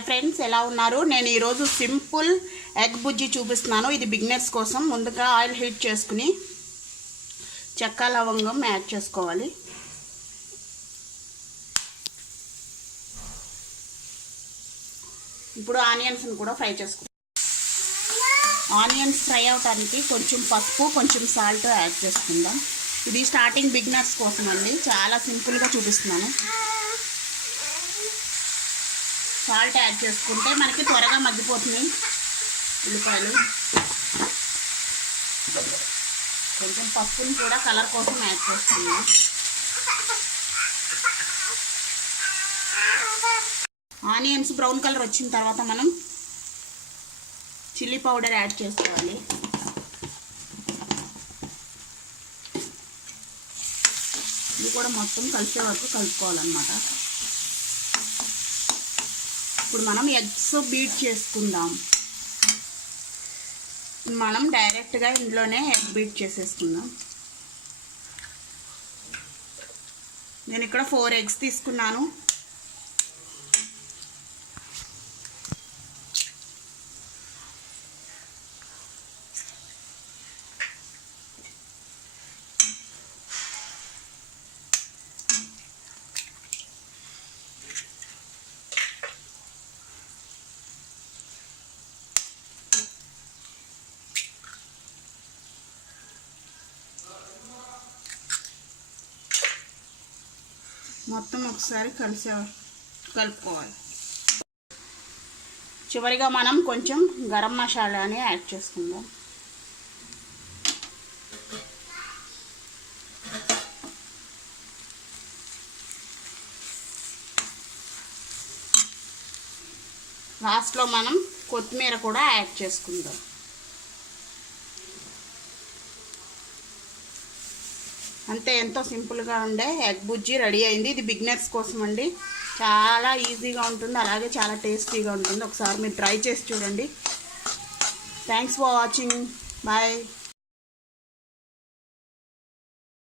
Hi friends, ఎలా ఉన్నారు? నేను ఈరోజు సింపుల్ ఎగ్ బుజ్జి చూపిస్తున్నాను. ఇది బిగినర్స్ కోసం. ముందుగా ఆయిల్ హీట్ చేసుకుని చెక్క లవంగం యాడ్ చేసుకోవాలి. ఇప్పుడు ఆనియన్స్ని కూడా ఫ్రై చేసుకోవాలి. ఆనియన్స్ ఫ్రై అవడానికి కొంచెం పసుపు, కొంచెం సాల్ట్ యాడ్ చేసుకుందాం. ఇది స్టార్టింగ్ బిగినర్స్ కోసం అండి, చాలా సింపుల్గా చూపిస్తున్నాను. సాల్ట్ యాడ్ చేసుకుంటే మనకి త్వరగా మగ్గిపోతుంది. ఉల్లిపాయలు, కొంచెం పప్పుని కూడా కలర్ కోసం యాడ్ చేసుకుందాం. ఆనియన్స్ బ్రౌన్ కలర్ వచ్చిన తర్వాత మనం చిల్లీ పౌడర్ యాడ్ చేసుకోవాలి. ఇది కూడా మొత్తం కలిసే వరకు కలుపుకోవాలన్నమాట. ఇప్పుడు మనం ఎగ్స్ బీట్ చేసుకుందాం. మనం డైరెక్ట్గా ఇంట్లోనే ఎగ్ బీట్ చేసేసుకుందాం. నేను ఇక్కడ 4 ఎగ్స్ తీసుకున్నాను. మొత్తం ఒకసారి కలుపుకోవాలి. చివరిగా మనం కొంచెం గరం మసాలాని యాడ్ చేసుకుందాం. లాస్ట్లో మనం కొత్తిమీర కూడా యాడ్ చేసుకుందాం. అంతే, ఎంతో సింపుల్గా ఉండే ఎగ్ బుజ్జి రెడీ అయింది. ఇది బిగినర్స్ కోసం అండి. చాలా ఈజీగా ఉంటుంది, అలాగే చాలా టేస్టీగా ఉంటుంది. ఒకసారి మీరు ట్రై చేసి చూడండి. Thanks for watching. బాయ్.